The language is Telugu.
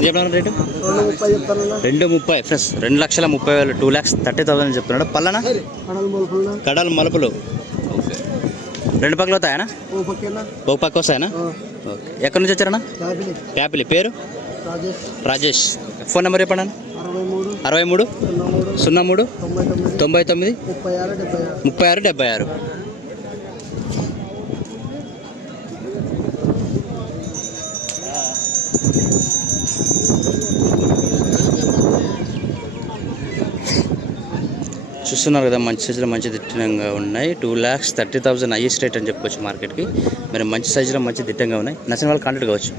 ఎంత చెప్పిన రేటు? 230 ఫ్రెండ్స్, 2,30,000, 2,30,000 చెప్తున్నాడు. పల్లనా కడలు మలుపులు ఓకే. రెండు పక్కలు అవుతాయనా? ఒక పక్క వస్తాయనా? ఓకే. ఎక్కడి నుంచి వచ్చారన్నా? క్యాపిలి. పేరు? రాజేష్. ఫోన్ నెంబర్ చెప్పండి అన్న. 63 03 99 36 76. చూస్తున్నారు కదా, మంచి సైజులో మంచి దిట్టంగా ఉన్నాయి. 2,30,000 హైయెస్ట్ రేట్ అని చెప్పుకోవచ్చు మార్కెట్కి. మరి మంచి సైజులో మంచి దిట్టంగా ఉన్నాయి. నచ్చిన వాళ్ళు కాంటాక్ట్ కావచ్చు.